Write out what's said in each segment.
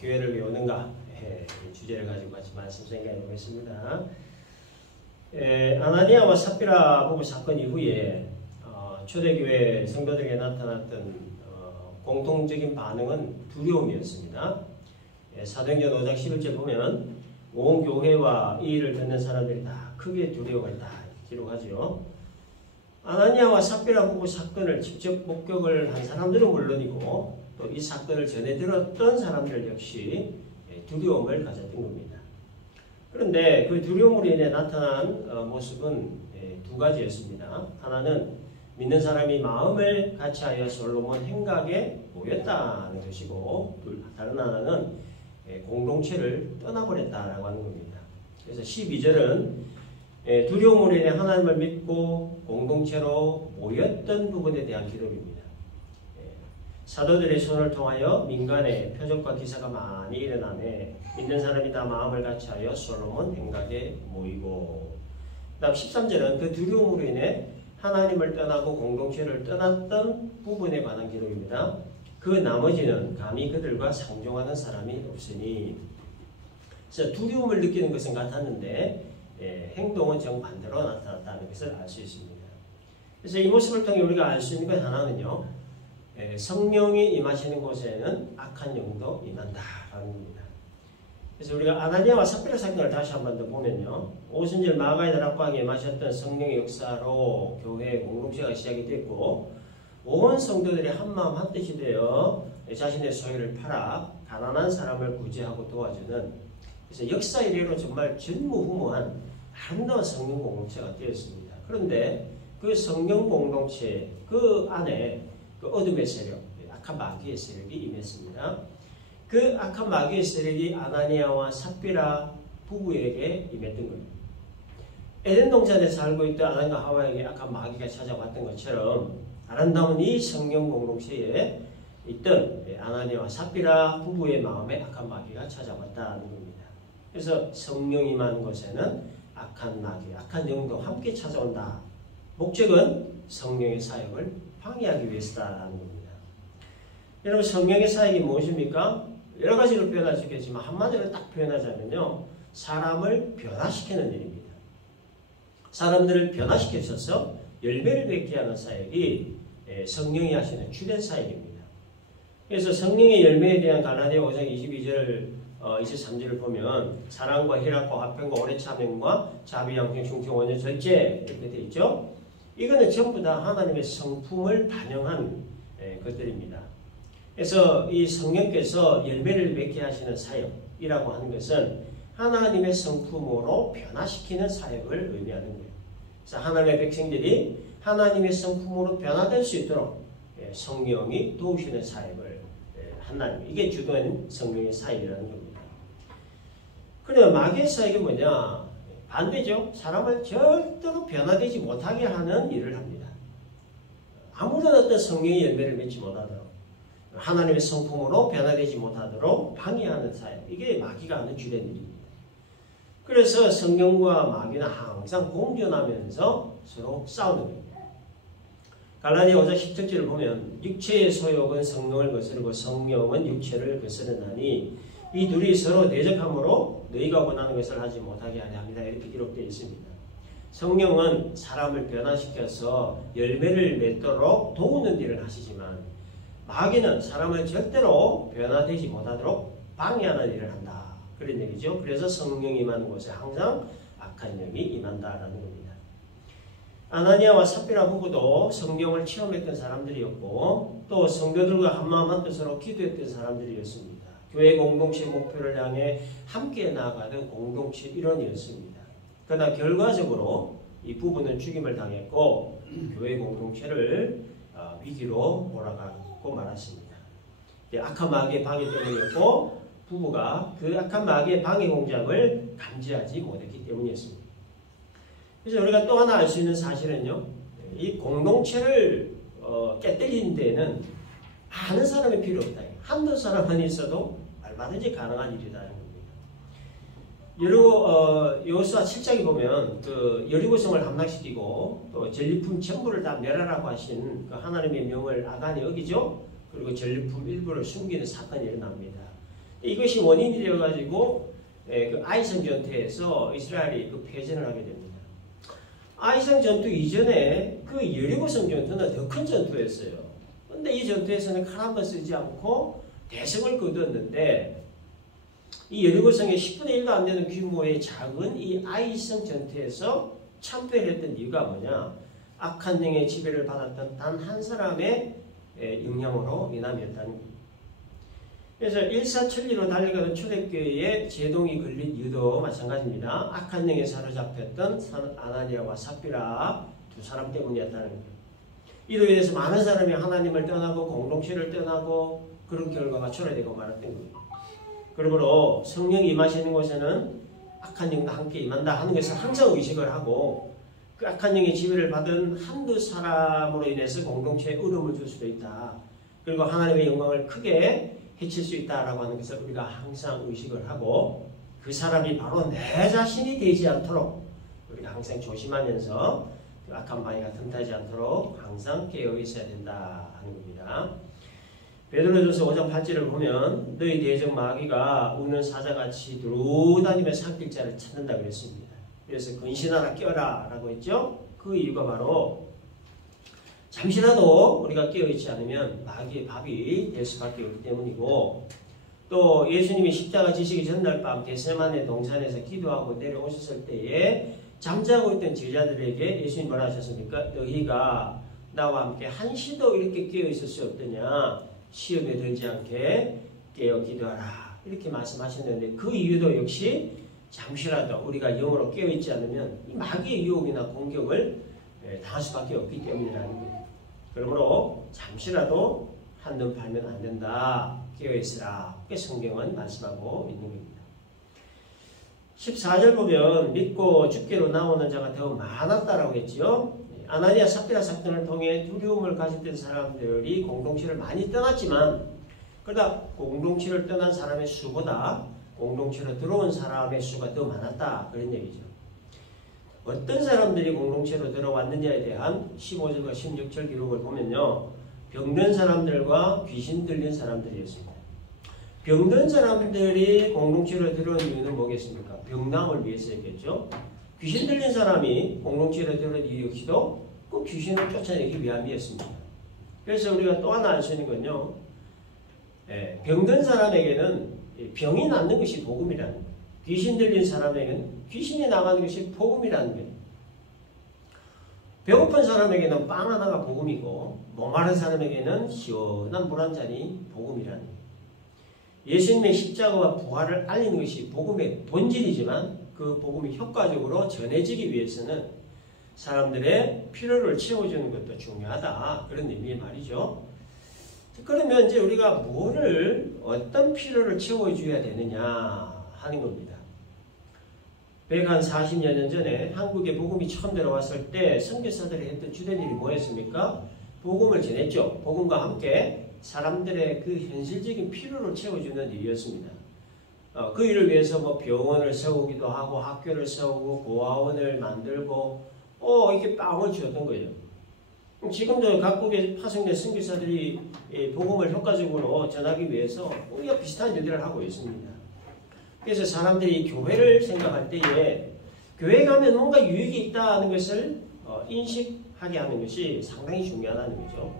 교회를 왜 오는가 이 주제를 가지고 같이 말씀 생각해 보겠습니다. 아나니아와 삽비라 부부 사건 이후에 초대교회 성도들에게 나타났던 공통적인 반응은 두려움이었습니다. 사도행전 5장 11절 보면 온 교회와 이 일을 듣는 사람들이 다 크게 두려움을 다 기록하죠. 아나니아와 삽비라 부부 사건을 직접 목격을 한 사람들은 물론이고 또 이 사건을 전해 들었던 사람들 역시 두려움을 가졌던 겁니다. 그런데 그 두려움으로 인해 나타난 모습은 두 가지였습니다. 하나는 믿는 사람이 마음을 같이하여 솔로몬 행각에 모였다는 것이고, 다른 하나는 공동체를 떠나버렸다라고 하는 겁니다. 그래서 12절은 두려움으로 인해 하나님을 믿고 공동체로 모였던 부분에 대한 기록입니다. 사도들의 손을 통하여 민간의 표적과 기사가 많이 일어나며 믿는 사람이 다 마음을 같이하여 솔로몬 행각에 모이고, 그 다음 13절은 그 두려움으로 인해 하나님을 떠나고 공동체를 떠났던 부분에 관한 기록입니다. 그 나머지는 감히 그들과 상종하는 사람이 없으니, 그래서 두려움을 느끼는 것은 같았는데 행동은 정반대로 나타났다는 것을 알 수 있습니다. 그래서 이 모습을 통해 우리가 알 수 있는 것 하나는요, 성령이 임하시는 곳에는 악한 영도 임한다라는 겁니다. 그래서 우리가 아나니아와 삽비라 사건을 다시 한 번 더 보면요, 오순절 마가의 다락방에 임하셨던 성령의 역사로 교회의 공동체가 시작이 됐고, 온 성도들이 한마음 한뜻이 되어 자신의 소유를 팔아 가난한 사람을 구제하고 도와주는, 그래서 역사 이래로 정말 전무후무한 아름다운 성령 공동체가 되었습니다. 그런데 그 성령 공동체 그 안에 그 어둠의 세력, 악한 마귀의 세력이 임했습니다. 그 악한 마귀의 세력이 아나니아와 삽비라 부부에게 임했던 겁니다. 에덴 동산에 살고 있던 아담과 하와에게 악한 마귀가 찾아왔던 것처럼 아름다운 이 성령 공동체에 있던 아나니아와 삽비라 부부의 마음에 악한 마귀가 찾아왔다는 겁니다. 그래서 성령이 임하는 곳에는 악한 마귀, 악한 영도 함께 찾아온다. 목적은 성령의 사역을 방해하기 위해서다라는 겁니다. 여러분, 성령의 사역이 무엇입니까? 여러 가지로 표현할 수 있겠지만 한마디로 딱 표현하자면요, 사람을 변화시키는 일입니다. 사람들을 변화시켜서 열매를 맺게 하는 사역이 성령이 하시는 주된 사역입니다. 그래서 성령의 열매에 대한 갈라디아 5장 22절 23절을 보면 사랑과 희락과 화평과 오래 참음과 자비, 양심, 충성, 온유, 절제 이렇게 되어 있죠. 이거는 전부 다 하나님의 성품을 반영한 것들입니다. 그래서 이 성령께서 열매를 맺게 하시는 사역이라고 하는 것은 하나님의 성품으로 변화시키는 사역을 의미하는 거예요. 그래서 하나님의 백성들이 하나님의 성품으로 변화될 수 있도록 성령이 도우시는 사역을 한다는 거예요. 이게 주도하는 성령의 사역이라는 겁니다. 그러면 마귀의 사역이 뭐냐? 반대죠. 사람을 절대로 변화되지 못하게 하는 일을 합니다. 아무런 어떤 성령의 열매를 맺지 못하도록, 하나님의 성품으로 변화되지 못하도록 방해하는 사역, 이게 마귀가 하는 주된 일입니다. 그래서 성령과 마귀는 항상 공존하면서 서로 싸우는 겁니다. 갈라디아 5장 17절을 보면 육체의 소욕은 성령을 거스르고 성령은 육체를 거스르나니 이 둘이 서로 대적함으로 너희가 원하는 것을 하지 못하게 하려 합니다. 이렇게 기록되어 있습니다. 성령은 사람을 변화시켜서 열매를 맺도록 도우는 일을 하시지만 마귀는 사람을 절대로 변화되지 못하도록 방해하는 일을 한다. 그런 얘기죠. 그래서 성령이 임하는 곳에 항상 악한 영이 임한다라는 겁니다. 아나니아와 삽비라 부부도 성경을 체험했던 사람들이었고 또 성도들과 한마음 한뜻으로 기도했던 사람들이었습니다. 교회 공동체 목표를 향해 함께 나아가는 공동체 일원이었습니다. 그러나 결과적으로 이 부부는 죽임을 당했고 교회 공동체를 위기로 몰아가고 말았습니다. 악한 마귀의 방해 때문이었고 부부가 그 악한 마귀의 방해 공작을 감지하지 못했기 때문이었습니다. 그래서 우리가 또 하나 알 수 있는 사실은요, 이 공동체를 깨뜨리는 데에는 많은 사람이 필요 없다. 한두 사람만 있어도 얼마든지 가능한 일이라는 겁니다. 여호수아 7장에 보면 그 여리고성을 함락시키고 또 전리품 전부를 다 멸하라고 하신 그 하나님의 명을 아간이 어기죠. 그리고 전리품 일부를 숨기는 사건이 일어납니다. 이것이 원인이 되어가지고 그 아이성 전투에서 이스라엘이 그 패전을 하게 됩니다. 아이성 전투 이전에 그 여리고성 전투는 더 큰 전투였어요. 근데 이 전투에서는 칼 한 번 쓰지 않고 대성을 거두었는데 이 여리고성의 10분의 1도 안 되는 규모의 작은 이 아이성 전투에서 참패를 했던 이유가 뭐냐? 악한 영의 지배를 받았던 단 한 사람의 영향으로 인함이었다는 겁니다. 그래서 일사천리로 달려가는 초대교회의 제동이 걸린 이유도 마찬가지입니다. 악한 영에 사로잡혔던 아나니아와 삽비라 두 사람 때문이었다는 겁니다. 이로 인해서 많은 사람이 하나님을 떠나고 공동체를 떠나고 그런 결과가 초래되고 말았던 겁니다. 그러므로 성령이 임하시는 곳에는 악한 영도 함께 임한다 하는 것을 항상 의식을 하고 그 악한 영의 지배를 받은 한두 사람으로 인해서 공동체에 어려움을 줄 수도 있다. 그리고 하나님의 영광을 크게 해칠 수 있다라고 하는 것을 우리가 항상 의식을 하고 그 사람이 바로 내 자신이 되지 않도록 우리가 항상 조심하면서 그 악한 바위가 틈타지 않도록 항상 깨어 있어야 된다 하는 겁니다. 베드로전서 5장 8절을 보면 너희 대적 마귀가 우는 사자같이 두루다니며 삼킬 자를 찾는다 그랬습니다. 그래서 근신하라 깨어라 라고 했죠. 그 이유가 바로 잠시라도 우리가 깨어있지 않으면 마귀의 밥이 될 수밖에 없기 때문이고 또 예수님이 십자가 지시기 전날 밤 겟세마네 동산에서 기도하고 내려오셨을 때에 잠자고 있던 제자들에게 예수님 뭐라 하셨습니까? 너희가 나와 함께 한시도 이렇게 깨어있을 수 없더냐? 시험에 들지 않게 깨어 기도하라 이렇게 말씀하셨는데 그 이유도 역시 잠시라도 우리가 영으로 깨어있지 않으면 이 마귀의 유혹이나 공격을 당할 수밖에 없기 때문이라는 거예요. 그러므로 잠시라도 한눈 팔면 안 된다. 깨어있으라. 그렇게 성경은 말씀하고 있는 겁니다. 14절 보면 믿고 주께로 나오는 자가 더 많았다라고 했죠. 아나니아 삽비라 사건을 통해 두려움을 가졌던 사람들이 공동체를 많이 떠났지만 그러다 공동체를 떠난 사람의 수보다 공동체로 들어온 사람의 수가 더 많았다. 그런 얘기죠. 어떤 사람들이 공동체로 들어왔느냐에 대한 15절과 16절 기록을 보면요. 병든 사람들과 귀신 들린 사람들이었습니다. 병든 사람들이 공동체로 들어온 이유는 뭐겠습니까? 병남을 위해서였겠죠. 귀신 들린 사람이 공동체로 들어온 이유 역시도 그 귀신을 쫓아내기 위함이었습니다. 그래서 우리가 또 하나 알 수 있는 건요. 병든 사람에게는 병이 낫는 것이 복음이라는 거예요. 귀신 들린 사람에게는 귀신이 나가는 것이 복음이라는 거예요. 배고픈 사람에게는 빵 하나가 복음이고 목마른 사람에게는 시원한 물 한 잔이 복음이라는 거예요. 예수님의 십자가와 부활을 알리는 것이 복음의 본질이지만 그 복음이 효과적으로 전해지기 위해서는 사람들의 필요를 채워주는 것도 중요하다. 그런 의미의 말이죠. 그러면 이제 우리가 어떤 필요를 채워줘야 되느냐 하는 겁니다. 140여 년 전에 한국에 복음이 처음 들어왔을 때 선교사들이 했던 주된 일이 뭐였습니까? 복음을 전했죠. 복음과 함께 사람들의 그 현실적인 필요를 채워주는 일이었습니다. 그 일을 위해서 뭐 병원을 세우기도 하고 학교를 세우고 고아원을 만들고 이렇게 빵을 주었던 거예요. 지금도 각국의 파송된 선교사들이 복음을 효과적으로 전하기 위해서 우리가 비슷한 일들을 하고 있습니다. 그래서 사람들이 교회를 생각할 때에 교회 가면 뭔가 유익이 있다는 것을 인식하게 하는 것이 상당히 중요하다는 거죠.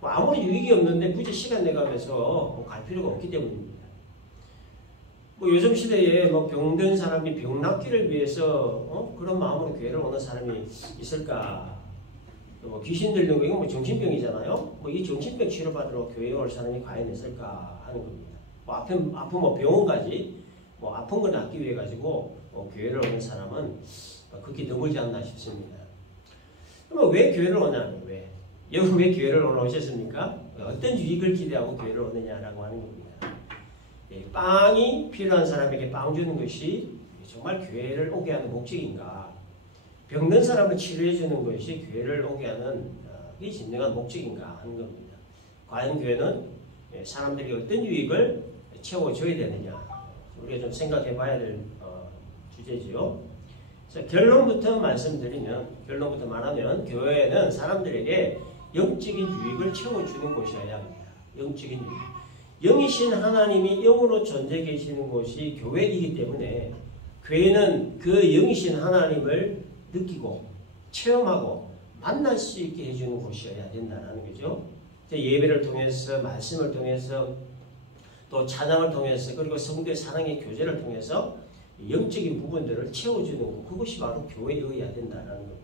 아무리 유익이 없는데 굳이 시간 내가면서 갈 필요가 없기 때문입니다. 요즘 시대에 병든 사람이 병 낫기를 위해서 그런 마음으로 교회를 오는 사람이 있을까? 귀신 들린 거 이건 정신병이잖아요. 이 정신병 치료받으러 교회에 올 사람이 과연 있을까 하는 겁니다. 아프면 병원 가지 아픈 걸 낫기 위해 가지고 교회를 오는 사람은 그렇게 드물지 않나 싶습니다. 그럼 왜 교회를 오냐? 여러분 왜 교회를 오셨습니까? 어떤 유익을 기대하고 교회를 오느냐라고 하는 겁니다. 빵이 필요한 사람에게 빵 주는 것이 정말 교회를 오게 하는 목적인가? 병든 사람을 치료해 주는 것이 교회를 오게 하는 이 진정한 목적인가 하는 겁니다. 과연 교회는 사람들이 어떤 유익을 채워줘야 되느냐 우리가 좀 생각해 봐야 될 주제지요. 그래서 결론부터 말하면 교회는 사람들에게 영적인 유익을 채워주는 곳이어야 합니다. 영적인 유익. 영이신 하나님이 영으로 존재 계시는 곳이 교회이기 때문에 교회는 그 영이신 하나님을 느끼고 체험하고 만날 수 있게 해주는 곳이어야 된다는 거죠. 예배를 통해서, 말씀을 통해서, 또 찬양을 통해서, 그리고 성도의 사랑의 교제를 통해서 영적인 부분들을 채워주는 것, 그것이 바로 교회여야 된다는 겁니다.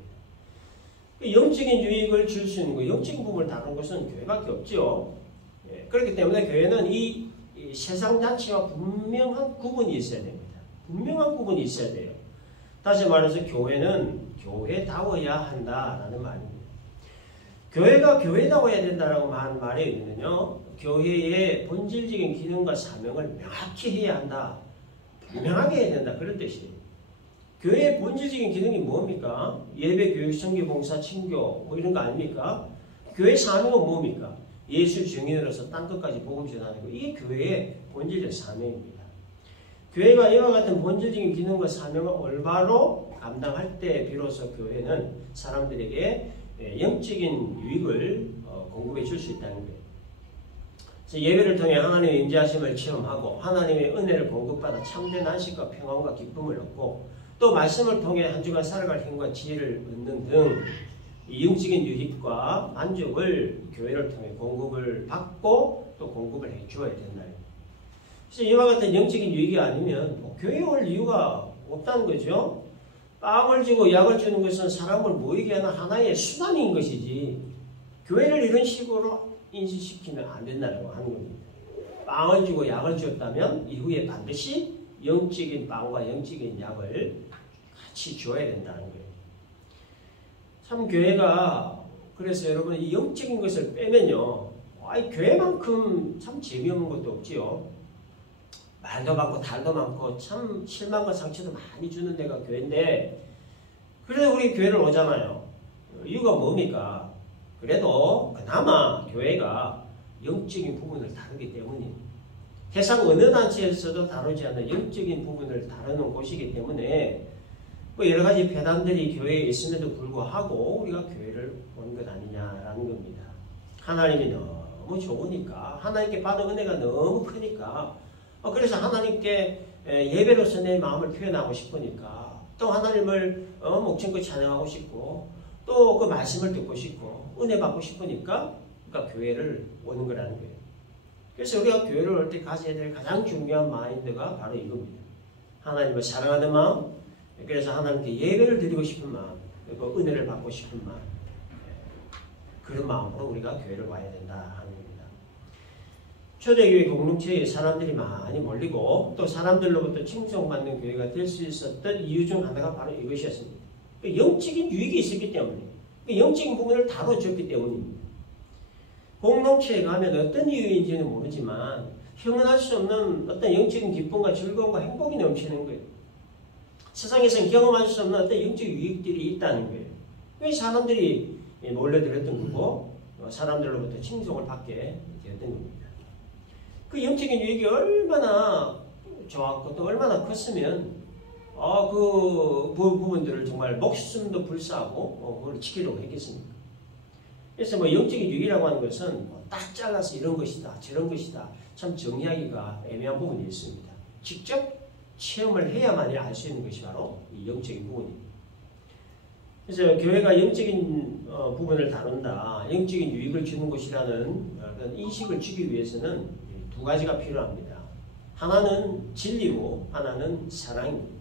영적인 유익을 줄 수 있는 것, 영적인 부분을 다루는 것은 교회밖에 없죠. 그렇기 때문에 교회는 이 세상 자체와 분명한 구분이 있어야 됩니다. 분명한 구분이 있어야 돼요. 다시 말해서 교회는 교회다워야 한다라는 말입니다. 교회가 교회다워야 된다라고 하는 말에 있는요, 교회의 본질적인 기능과 사명을 명확히 해야 한다. 분명하게 해야 된다. 그런 뜻이에요. 교회의 본질적인 기능이 뭡니까? 예배, 교육, 선교, 봉사, 친교 뭐 이런 거 아닙니까? 교회 사명은 뭡니까? 예수 증인으로서 땅끝까지 복음 전하는 거. 이게 교회의 본질적 사명입니다. 교회가 이와 같은 본질적인 기능과 사명을 올바로 감당할 때 비로소 교회는 사람들에게 영적인 유익을 공급해 줄 수 있다는 거예요. 그래서 예배를 통해 하나님의 임재하심을 체험하고 하나님의 은혜를 공급받아 참된 안식과 평안과 기쁨을 얻고 또 말씀을 통해 한 주간 살아갈 힘과 지혜를 얻는 등 영적인 유익과 만족을 교회를 통해 공급을 받고 또 공급을 해 주어야 된다. 그래서 이와 같은 영적인 유익이 아니면 교회에 올 이유가 없다는 거죠. 빵을 주고 약을 주는 것은 사람을 모이게 하는 하나의 수단인 것이지 교회를 이런 식으로 인식시키면 안 된다고 하는 겁니다. 빵을 주고 약을 주었다면 이후에 반드시 영적인 빵과 영적인 약을 같이 줘야 된다는 거예요. 참 교회가 그래서 여러분 이 영적인 것을 빼면요, 교회만큼 참 재미없는 것도 없지요. 말도 많고 달도 많고 참 실망과 상처도 많이 주는 데가 교회인데 그래도 우리 교회를 오잖아요. 이유가 뭡니까? 그래도 그나마 교회가 영적인 부분을 다루기 때문입니다. 세상 어느 단체에서도 다루지 않는 영적인 부분을 다루는 곳이기 때문에 뭐 여러 가지 배단들이 교회에 있음에도 불구하고 우리가 교회를 온 것 아니냐라는 겁니다. 하나님이 너무 좋으니까, 하나님께 받은 은혜가 너무 크니까, 그래서 하나님께 예배로서 내 마음을 표현하고 싶으니까, 또 하나님을 목청껏 찬양하고 싶고, 또 그 말씀을 듣고 싶고, 은혜 받고 싶으니까, 그러니까 교회를 오는 거라는 거예요. 그래서 우리가 교회를 올 때 가져야 될 가장 중요한 마인드가 바로 이겁니다. 하나님을 사랑하는 마음, 그래서 하나님께 예배를 드리고 싶은 마음, 그리고 은혜를 받고 싶은 마음, 그런 마음으로 우리가 교회를 와야 된다 하는 겁니다. 초대교회 공동체에 사람들이 많이 몰리고 또 사람들로부터 칭송받는 교회가 될 수 있었던 이유 중 하나가 바로 이것이었습니다. 영적인 유익이 있었기 때문에, 영적인 부분을 다뤄줬기 때문입니다. 공동체에 가면 어떤 이유인지는 모르지만 형언할 수 없는 어떤 영적인 기쁨과 즐거움과 행복이 넘치는 거예요. 세상에서는 경험할 수 없는 어떤 영적 유익들이 있다는 거예요. 왜 사람들이 몰려들었던 거고 사람들로부터 칭송을 받게 되었던 겁니다. 그 영적인 유익이 얼마나 좋았고 또 얼마나 컸으면 그 부분들을 정말 목숨도 불사하고 그걸 지키려고 했겠습니까? 그래서 영적인 유익이라고 하는 것은 딱 잘라서 이런 것이다 저런 것이다 참 정의하기가 애매한 부분이 있습니다. 직접 체험을 해야만이 알 수 있는 것이 바로 이 영적인 부분입니다. 그래서 교회가 영적인 부분을 다룬다, 영적인 유익을 주는 곳이라는 그런 인식을 주기 위해서는 두 가지가 필요합니다. 하나는 진리고 하나는 사랑입니다.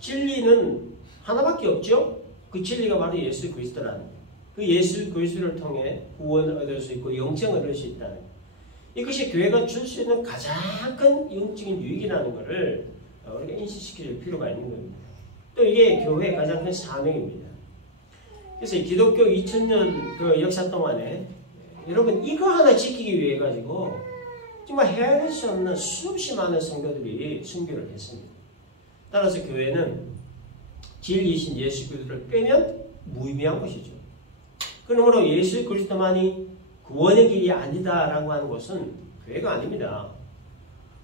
진리는 하나밖에 없죠. 그 진리가 바로 예수 그리스도라는 거예요. 그 예수 그리스도를 통해 구원을 얻을 수 있고 영생을 얻을 수 있다는 거예요. 이것이 교회가 줄 수 있는 가장 큰 영적인 유익이라는 것을 우리가 인식시킬 필요가 있는 겁니다. 또 이게 교회의 가장 큰 사명입니다. 그래서 기독교 2000년 그 역사 동안에 여러분 이거 하나 지키기 위해 가지고 정말 헤아릴 수 없는 수없이 많은 성도들이 순교를 했습니다. 따라서 교회는 진리이신 예수 그리스도를 빼면 무의미한 것이죠. 그러므로 예수 그리스도만이 구원의 길이 아니다라고 하는 것은 교회가 아닙니다.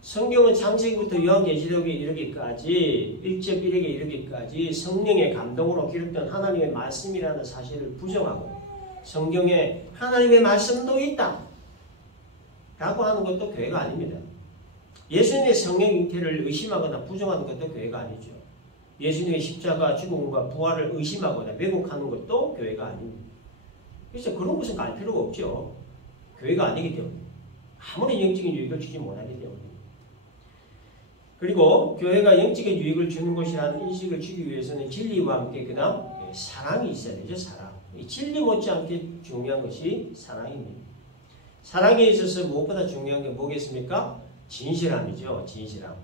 성경은 창세기부터 요한계시록에 이르기까지 1절 1에게 이르기까지 성령의 감동으로 기록된 하나님의 말씀이라는 사실을 부정하고 성경에 하나님의 말씀도 있다 라고 하는 것도 교회가 아닙니다. 예수님의 성령 잉태를 의심하거나 부정하는 것도 교회가 아니죠. 예수님의 십자가 죽음과 부활을 의심하거나 왜곡하는 것도 교회가 아닙니다. 그래서 그런 것은 갈 필요가 없죠. 교회가 아니기 때문에. 아무리 영적인 유익을 주지 못하기 때문에. 그리고 교회가 영적인 유익을 주는 것이라는 인식을 주기 위해서는 진리와 함께 그 다음 사랑이 있어야 되죠. 사랑. 이 진리 못지않게 중요한 것이 사랑입니다. 사랑에 있어서 무엇보다 중요한 게 뭐겠습니까? 진실함이죠. 진실함.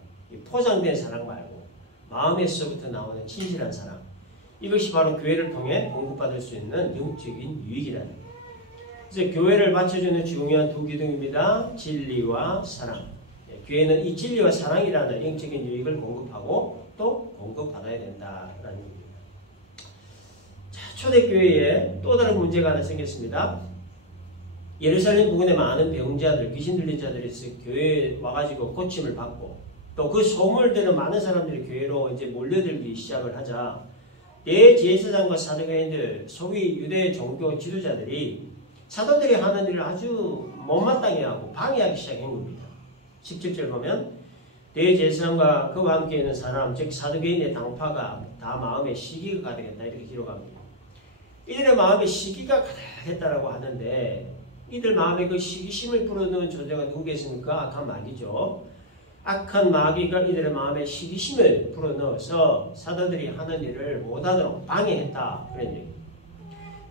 포장된 사랑 말고 마음에서부터 나오는 진실한 사랑. 이것이 바로 교회를 통해 공급받을 수 있는 영적인 유익이라는 거예요. 그래서 교회를 받쳐주는 중요한 두 기둥입니다. 진리와 사랑. 교회는 이 진리와 사랑이라는 영적인 유익을 공급하고 또 공급받아야 된다라는 겁니다. 자, 초대교회에 또 다른 문제가 하나 생겼습니다. 예루살렘 부근에 많은 병자들, 귀신 들린 자들이 있어 교회에 와가지고 고침을 받고 또 그 소문을 들은 많은 사람들이 교회로 이제 몰려들기 시작을 하자 대제사장과 사두개인들, 소위 유대 종교 지도자들이 사도들이 하는 일을 아주 못마땅해 하고 방해하기 시작한 겁니다. 17절 보면 대제사장과 그와 함께 있는 사람, 즉 사두개인의 당파가 다 마음에 시기가 가득했다 이렇게 기록합니다. 이들의 마음에 시기가 가득했다라고 하는데 이들 마음에 그 시기심을 불어넣은 존재가 누구겠습니까? 악한 마귀죠. 악한 마귀가 이들의 마음에 시기심을 불어넣어서 사도들이 하는 일을 못하도록 방해했다 그런 얘기입니다.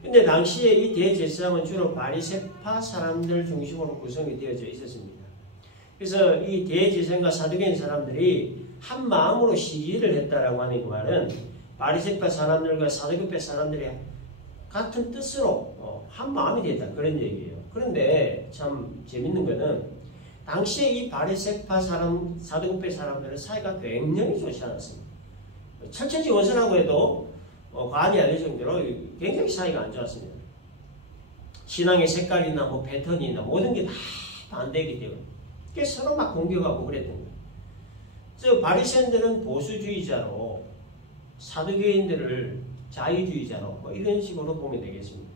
근데 당시에 이 대제사장은 주로 바리새파 사람들 중심으로 구성이 되어져 있었습니다. 그래서 이 대제사장과 사두개인 사람들이 한 마음으로 시기를 했다라고 하는 그 말은 바리새파 사람들과 사두개파 사람들이 같은 뜻으로 한 마음이 됐다 그런 얘기예요. 그런데 참 재밌는 거는 당시에 이 바리새파 사람, 사두개파 사람들은 사이가 굉장히 좋지 않았습니다. 철천지 원수라고 해도 과언이 아닐 정도로 굉장히 사이가 안 좋았습니다. 신앙의 색깔이나 뭐 패턴이나 모든 게 다 반대이기 때문에 그래서 서로 막 공격하고 그랬던 거예요. 그래서 바리새인들은 보수주의자로 사두개인들을 자유주의자로 뭐 이런 식으로 보면 되겠습니다.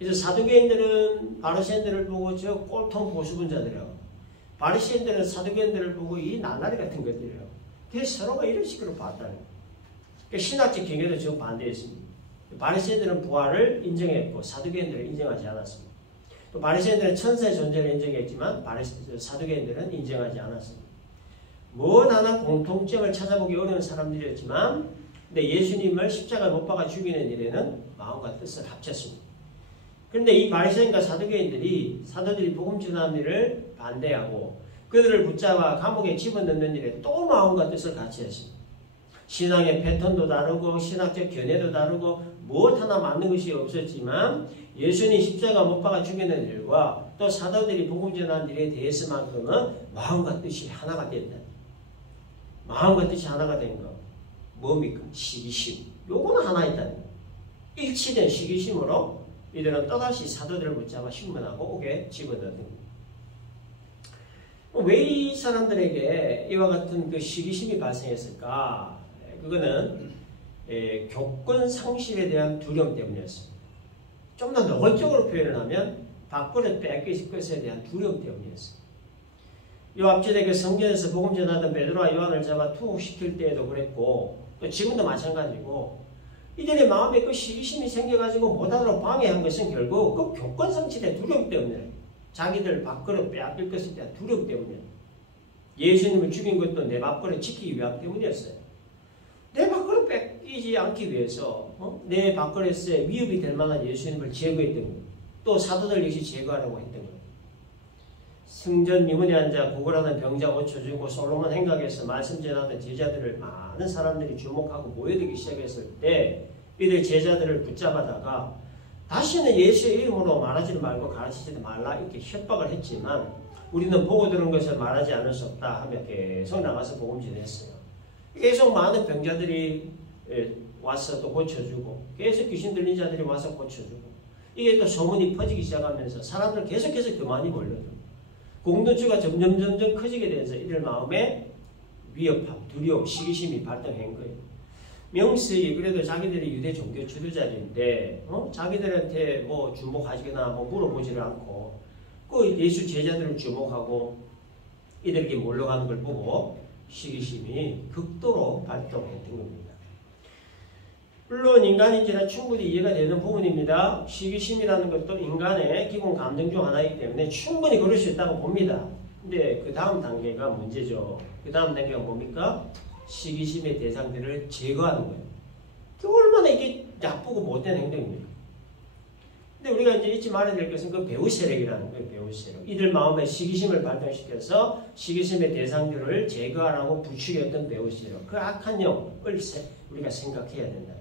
그래서 사두개인들은 바리새인들을 보고 저 꼴통 보수분자들이라고, 바리새인들은 사두개인들을 보고 이 나날이 같은 것들이라고. 그래서 서로가 이런 식으로 봤다는 거예요. 그러니까 신학적 경계도 좀 반대했습니다. 바리새인들은 부활을 인정했고 사두개인들은 인정하지 않았습니다. 또 바리새인들은 천사의 존재를 인정했지만 사두개인들은 인정하지 않았습니다. 뭐 하나 공통점을 찾아보기 어려운 사람들이었지만 근데 예수님을 십자가에 못 박아 죽이는 일에는 마음과 뜻을 합쳤습니다. 그런데 이 바리새인과 사두개인들이 사도들이 복음 전하는 일을 반대하고 그들을 붙잡아 감옥에 집어넣는 일에 또 마음과 뜻을 같이 했습니다. 신앙의 패턴도 다르고 신학적 견해도 다르고 무엇 하나 맞는 것이 없었지만 예수님 십자가 못 박아 죽이는 일과 또 사도들이 복음 전하는 일에 대해서만큼은 마음과 뜻이 하나가 된다. 마음과 뜻이 하나가 된 거. 뭡니까? 시기심. 요거는 하나 있다는 거예요. 일치된 시기심으로 이들은 또다시 사도들을 붙잡아 신문하고 옥에 집어넣는 거예요. 왜 이 사람들에게 이와 같은 그 시기심이 발생했을까? 그거는 교권 상실에 대한 두려움 때문이었습니다. 좀 더 노골적으로 표현을 하면 밥그릇 뺏길 것에 대한 두려움 때문이었습니다. 요 앞전에 그 성전에서 복음 전하던 베드로와 요한을 잡아 투옥시킬 때에도 그랬고 또 지금도 마찬가지고 이들의 마음에 그 시기심이 생겨가지고 못하도록 방해한 것은 결국 그 교권 상실의 두려움 때문에 자기들 밥그릇 빼앗길 것에 대한 두려움 때문에 예수님을 죽인 것도 내 밥그릇 지키기 위함 때문이었어요. 내 밥그릇 뺏기지 않기 위해서 내 밥그릇에 위협이 될 만한 예수님을 제거했던 거예요. 또 사도들 역시 제거하려고 했던 거예요. 성전 미문에 앉아 구걸하는 병자 5초 주고 솔로몬 행각에서 말씀 전하던 제자들을 많은 사람들이 주목하고 모여들기 시작했을 때 이들 제자들을 붙잡아다가 다시는 예수의 이름으로 말하지 말고 가르치지 말라 이렇게 협박을 했지만 우리는 보고 들은 것을 말하지 않을 수 없다 하며 계속 나가서 복음 전했어요. 계속 많은 병자들이 와서 또 고쳐주고 계속 귀신 들린 자들이 와서 고쳐주고 이게 또 소문이 퍼지기 시작하면서 사람들 계속해서 그만이 몰려들고 공동체가 점점 커지게 되면서 이들 마음에 위협함, 두려움, 시기심이 발동한 거예요. 명색이 그래도 자기들이 유대 종교 지도자인데 자기들한테 뭐 주목하거나 뭐 물어보지를 않고 그 예수 제자들을 주목하고 이들에게 몰려가는 걸 보고 시기심이 극도로 발동했던 겁니다. 물론 인간인지라 충분히 이해가 되는 부분입니다. 시기심이라는 것도 인간의 기본 감정 중 하나이기 때문에 충분히 그럴 수 있다고 봅니다. 근데 그 다음 단계가 문제죠. 그 다음 단계가 뭡니까? 시기심의 대상들을 제거하는 거예요. 얼마나 이게 나쁘고 못된 행동입니까? 근데 우리가 이제 잊지 말아야 될 것은 그 배후 세력이라는 거예요. 배후 세력. 이들 마음에 시기심을 발동시켜서 시기심의 대상들을 제거하라고 부추겼던 배후 세력. 그 악한 영을 우리가 생각해야 된다.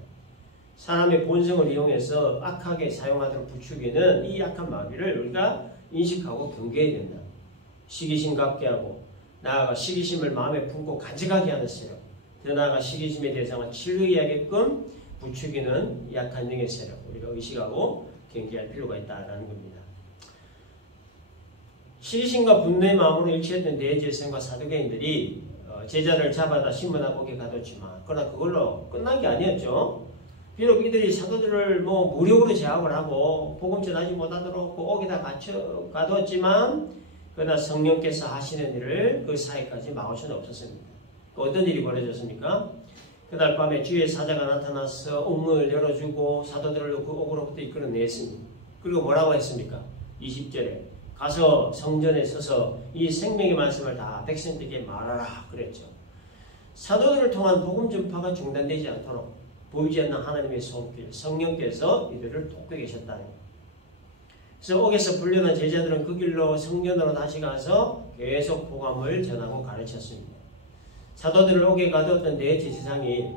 사람의 본성을 이용해서 악하게 사용하도록 부추기는 이 악한 마귀를 우리가 인식하고 경계해야 된다. 시기심 갖게 하고 나아가 시기심을 마음에 품고 간직하게 하는 세력. 더 나아가 시기심의 대상을 치료해야게끔 부추기는 이 악한 영의 세력. 우리가 의식하고 경계할 필요가 있다는 겁니다. 시기심과 분노의 마음으로 일치했던 대제사장과 사두개인들이 제자를 잡아다 신문하고 오게 가뒀지만 그러나 그걸로 끝난 게 아니었죠. 비록 이들이 사도들을 무력으로 제압을 하고 복음 전하지 못하도록 그 옥에다 가뒀지만 그러나 성령께서 하시는 일을 그 사이까지 막을 수는 없었습니다. 어떤 일이 벌어졌습니까? 그날 밤에 주의 사자가 나타나서 옥문을 열어주고 사도들을 그 옥으로부터 이끌어냈습니다. 그리고 뭐라고 했습니까? 20절에 가서 성전에 서서 이 생명의 말씀을 다 백성들에게 말하라 그랬죠. 사도들을 통한 복음 전파가 중단되지 않도록 보이지 않는 하나님의 손길, 성령께서 이들을 돕고 계셨다는 거예요. 그래서 옥에서 불려난 제자들은 그 길로 성전으로 다시 가서 계속 복음을 전하고 가르쳤습니다. 사도들을 옥에 가두었던 네 제사장이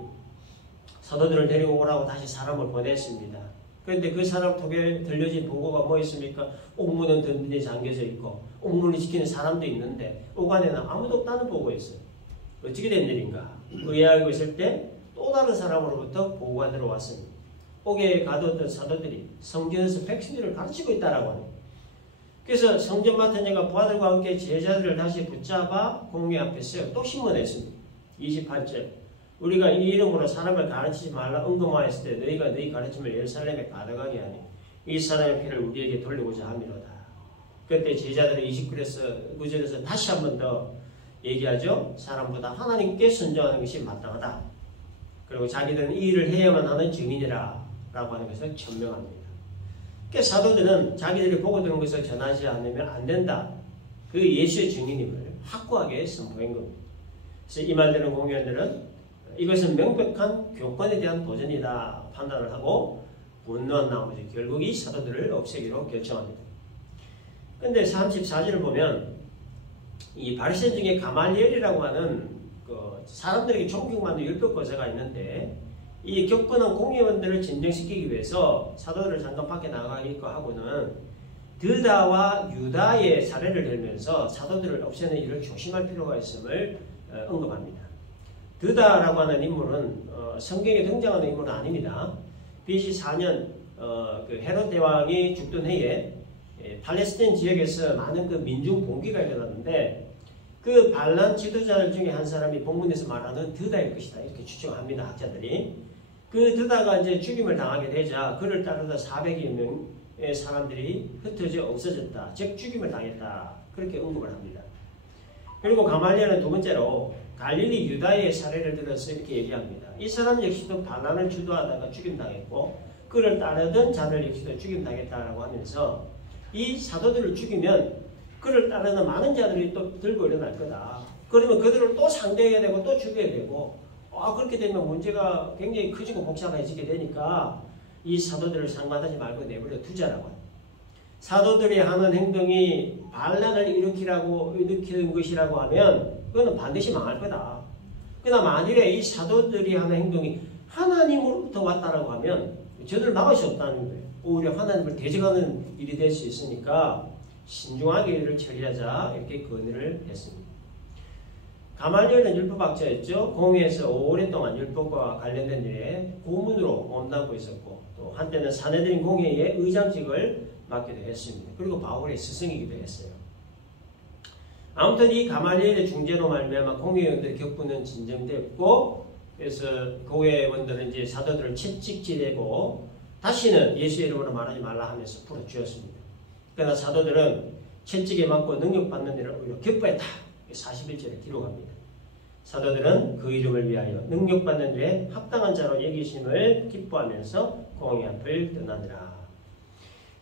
사도들을 데리고 오라고 다시 사람을 보냈습니다. 그런데 그 사람 통해 들려진 보고가 뭐였습니까? 옥문은 든든히 잠겨져 있고 옥문을 지키는 사람도 있는데 옥 안에는 아무도 없다는 보고였어요. 어떻게 된 일인가? 의아하고 있을 때 또 다른 사람으로부터 보고가 들어왔습니다. 옥에 가두었던 사도들이 성전에서 백성들을 가르치고 있다라고 합니다. 그래서 성전 맡은 자가 부하들과 함께 제자들을 다시 붙잡아 공회 앞에 세워 또 신문했습니다. 28절 우리가 이 이름으로 사람을 가르치지 말라 응금하였을 때 너희가 너희 가르침을 예루살렘에 가져가게 하니 이 사람의 피를 우리에게 돌리고자 함이로다. 그때 제자들은 29절에서 다시 한 번 더 얘기하죠. 사람보다 하나님께 순종하는 것이 마땅하다. 그리고 자기들은 이 일을 해야만 하는 증인이라 라고 하는 것을 천명합니다. 그러니까 사도들은 자기들이 보고 들은 것을 전하지 않으면 안 된다. 그 예수의 증인임을 확고하게 선포한 겁니다. 그래서 이 말들은 공회원들은 이것은 명백한 교권에 대한 도전이다 판단을 하고 분노한 나머지 결국 이 사도들을 없애기로 결정합니다. 그런데 34절을 보면 이 바리새인 중에 가말리엘이라고 하는 사람들에게 존경받는 율법교사가 있는데 이 격분한 공회원들을 진정시키기 위해서 사도들을 잠깐 밖에 나가기도 하고는 드다와 유다의 사례를 들면서 사도들을 없애는 일을 조심할 필요가 있음을 언급합니다. 드다라고 하는 인물은 성경에 등장하는 인물은 아닙니다. BC 4년 그 헤롯 대왕이 죽던 해에 팔레스타인 지역에서 많은 그 민중 봉기가 일어났는데 그 반란 지도자들 중에 한 사람이 본문에서 말하는 드다일 것이다 이렇게 추정합니다. 학자들이. 그 드다가 이제 죽임을 당하게 되자 그를 따르다 400여 명의 사람들이 흩어져 없어졌다. 즉 죽임을 당했다. 그렇게 언급을 합니다. 그리고 가말리엘은 두 번째로 갈릴리 유다의 사례를 들어서 이렇게 얘기합니다. 이 사람 역시도 반란을 주도하다가 죽임당했고 그를 따르던 자들 역시도 죽임당했다라고 하면서 이 사도들을 죽이면 그를 따르는 많은 자들이 또 들고 일어날 거다. 그러면 그들을 또 상대해야 되고 또 죽여야 되고 그렇게 되면 문제가 굉장히 커지고 복잡해지게 되니까 이 사도들을 상관하지 말고 내버려 두자라고 합니다. 사도들이 하는 행동이 반란을 일으키는 것이라고 하면 그거는 반드시 망할 거다. 그러나 만일에 이 사도들이 하는 행동이 하나님으로부터 왔다라고 하면 저들을 막을 수 없다는 거예요. 오히려 하나님을 대적하는 일이 될 수 있으니까 신중하게 일을 처리하자 이렇게 건의를 했습니다. 가말리엘은 율법학자였죠. 공회에서 오랫동안 율법과 관련된 일에 고문으로 몸담고 있었고 또 한때는 사내들인 공회의 의장직을 맡기도 했습니다. 그리고 바울의 스승이기도 했어요. 아무튼 이 가말리엘의 중재로 말미암아 공회원들의 격분은 진정됐고 그래서 공회원들은 이제 사도들을 채찍질하고 다시는 예수의 이름으로 말하지 말라 하면서 풀어주었습니다. 그러나 사도들은 채찍에 맞고 능력받는 일을 오히려 기뻐했다. 41절에 기록합니다. 사도들은 그 이름을 위하여 능력받는 일에 합당한 자로 여기심을 기뻐하면서 공의 앞을 떠나니라.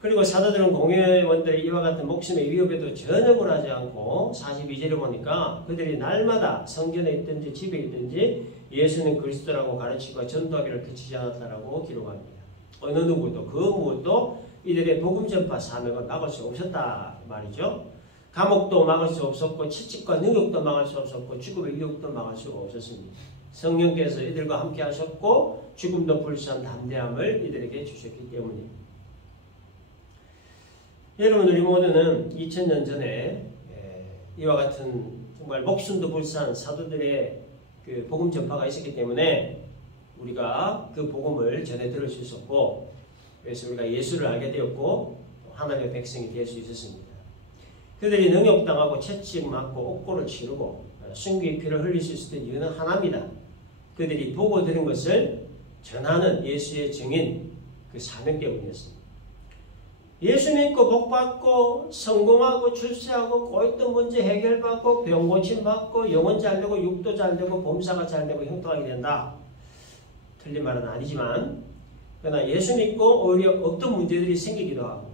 그리고 사도들은 공회원들의 이와 같은 목숨의 위협에도 전혀 굴하지 않고 42절에 보니까 그들이 날마다 성전에 있든지 집에 있든지 예수는 그리스도라고 가르치고 전도하기를 그치지 않았다라고 기록합니다. 어느 누구도 그 무엇도 이들의 복음 전파 사명을 막을 수 없었다 말이죠. 감옥도 막을 수 없었고 채찍과 능욕도 막을 수 없었고 죽음의 유혹도 막을 수 없었습니다. 성령께서 이들과 함께 하셨고 죽음도 불사한 담대함을 이들에게 주셨기 때문입니다. 여러분, 우리 모두는 2000년 전에 이와 같은 정말 목숨도 불사한 사도들의 그 복음 전파가 있었기 때문에 우리가 그 복음을 전해 들을 수 있었고, 그래서 우리가 예수를 알게 되었고 하나님의 백성이 될 수 있었습니다. 그들이 능욕당하고 채찍 맞고 옥고를 치르고 순교의 피를 흘릴 수 있었던 이유는 하나입니다. 그들이 보고 들은 것을 전하는 예수의 증인, 그 사명 때문이었습니다. 예수 믿고 복받고 성공하고 출세하고 꼬였던 문제 해결받고 병 고침받고 영혼 잘되고 육도 잘되고 범사가 잘되고 형통하게 된다. 틀린 말은 아니지만, 그러나 예수 믿고 오히려 어떤 문제들이 생기기도 하고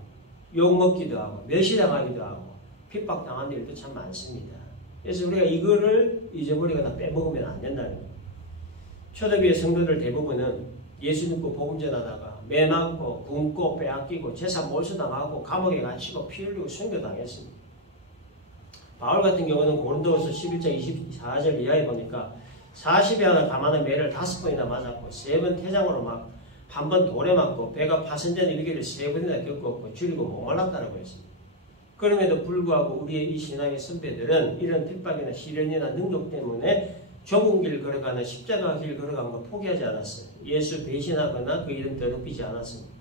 욕먹기도 하고 멸시당하기도 하고 핍박당한 일도 참 많습니다. 그래서 우리가 이거를 잊어버리거나 빼먹으면 안 된다는 거예요. 초대교회 성도들 대부분은 예수 믿고 복음 전하다가 매 맞고 굶고 빼앗기고 재산 몰수당하고 감옥에 갇히고 피 흘리고 순교당했습니다. 바울 같은 경우는 고린도후서 11장 24절 이하에 보니까 40여 하나 감안의 매를 5번이나 맞았고 3번 태장으로 막 한 번 돌에 맞고 배가 파손되는 위기를 3번이나 겪었고 줄이고 목말랐다라고 했습니다. 그럼에도 불구하고 우리의 이 신앙의 선배들은 이런 핍박이나 시련이나 능력 때문에 좁은 길 걸어가는 십자가 길 걸어가는 거 포기하지 않았어요. 예수 배신하거나 그 이름 더럽히지 않았습니다.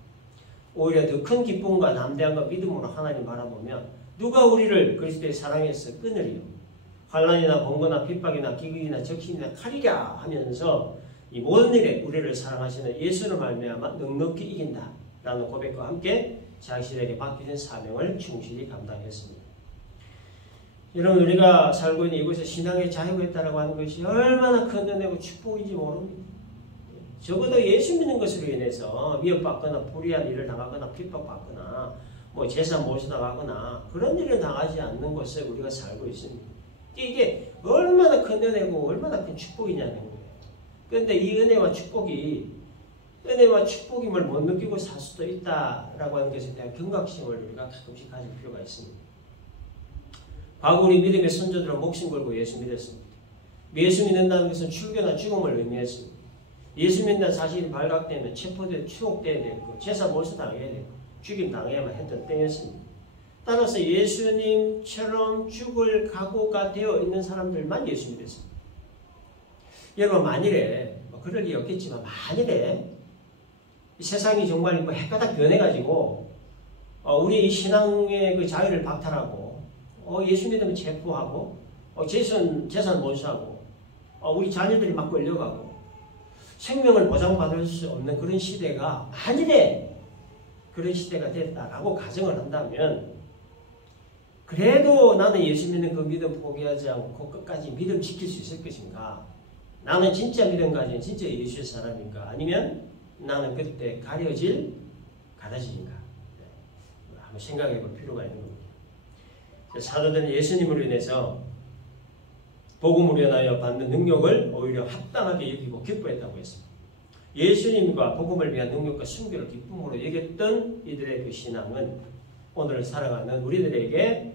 오히려 더 큰 기쁨과 담대함과 믿음으로 하나님 바라보며 누가 우리를 그리스도의 사랑에서 끊으리요? 환난이나 번거나 핍박이나 기근이나 적신이나 칼이랴 하면서 이 모든 일에 우리를 사랑하시는 예수를 말미암아 넉넉히 이긴다 라는 고백과 함께 자신에게 맡기는 사명을 충실히 감당했습니다. 여러분, 우리가 살고 있는 이곳에 신앙의 자유가 있다고 하는 것이 얼마나 큰 은혜고 축복인지 모릅니다. 적어도 예수 믿는 것으로 인해서 미움받거나 불의한 일을 당하거나 핍박받거나 뭐 재산 몰수당하거나 그런 일을 당하지 않는 곳에 우리가 살고 있습니다. 이게 얼마나 큰 은혜고 얼마나 큰 축복이냐는 거예요. 그런데 이 은혜와 축복임을 못 느끼고 살 수도 있다라고 하는 것에 대한 경각심을 우리가 가끔씩 가질 필요가 있습니다. 과거 우리 믿음의 선조들은 목숨 걸고 예수 믿었습니다. 예수 믿는다는 것은 출교나 죽음을 의미했습니다. 예수 믿는다는 사실이 발각되면 체포되어 추옥돼야 되고 제사 몰수당해야 되고 죽임당해야만 했던 때였습니다. 따라서 예수님처럼 죽을 각오가 되어 있는 사람들만 예수 믿었습니다. 여러분, 만일에 그럴 리 없겠지만 만일에 이 세상이 정말 헷가닥 변해가지고 우리 이 신앙의 그 자유를 박탈하고 예수 믿으면 체포하고 재산 몰수하고 우리 자녀들이 막 끌려가고 생명을 보장받을 수 없는 그런 시대가 만일에 그런 시대가 됐다라고 가정을 한다면, 그래도 나는 예수 믿는 그 믿음 포기하지 않고 끝까지 믿음 지킬 수 있을 것인가? 나는 진짜 믿음 가진 진짜 예수의 사람인가? 아니면 나는 그때 가려질 가다질인가? 한번 생각해 볼 필요가 있는 겁니다. 사도들은 예수님으로 인해서 복음으로 인하여 받는 능력을 오히려 합당하게 여기고 기뻐했다고 했습니다. 예수님과 복음을 위한 능력과 순교를 기쁨으로 여겼던 이들의 그 신앙은 오늘 살아가는 우리들에게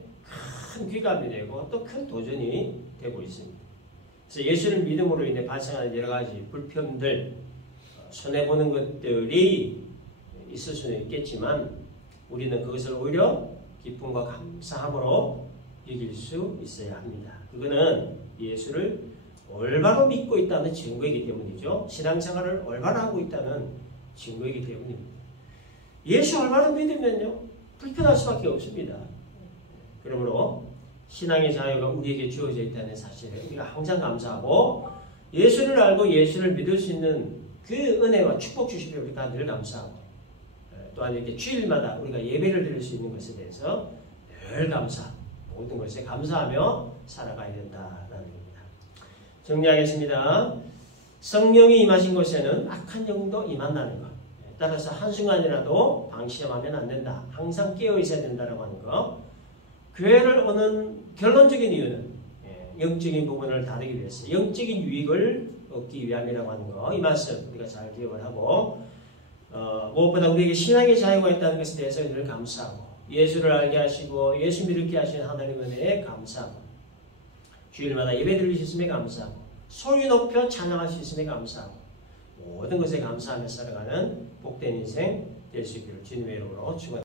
큰 귀감이 되고 또 큰 도전이 되고 있습니다. 그래서 예수를 믿음으로 인해 발생하는 여러 가지 불편들, 손해보는 것들이 있을 수는 있겠지만 우리는 그것을 오히려 기쁨과 감사함으로 여길 수 있어야 합니다. 그거는 예수를 올바로 믿고 있다는 증거이기 때문이죠. 신앙생활을 올바로 하고 있다는 증거이기 때문입니다. 예수 올바로 믿으면요, 불편할 수밖에 없습니다. 그러므로 신앙의 자유가 우리에게 주어져 있다는 사실을 우리가 항상 감사하고, 예수를 알고 예수를 믿을 수 있는 그 은혜와 축복 주시기를 우리가 늘 감사하고, 또한 이렇게 주일마다 우리가 예배를 드릴 수 있는 것에 대해서 늘 감사, 모든 것에 감사하며 살아가야 된다라는 겁니다. 정리하겠습니다. 성령이 임하신 곳에는 악한 영도 임한다는 것. 따라서 한순간이라도 방심하면 안 된다. 항상 깨어 있어야 된다라고 하는 것. 교회를 오는 결론적인 이유는 영적인 부분을 다루기 위해서 영적인 유익을 얻기 위함이라고 하는 거. 이 말씀 우리가 잘 기억을 하고 무엇보다 우리에게 신앙의 자유가 있다는 것에 대해서 늘 감사하고 예수를 알게 하시고 예수 믿게 하신 하나님 은혜에 감사하고 주일마다 예배 드릴 수 있음에 감사하고 소리 높여 찬양할 수 있음에 감사하고 모든 것에 감사하며 살아가는 복된 인생 될 수 있기를 주님의 이름으로 축원합니다.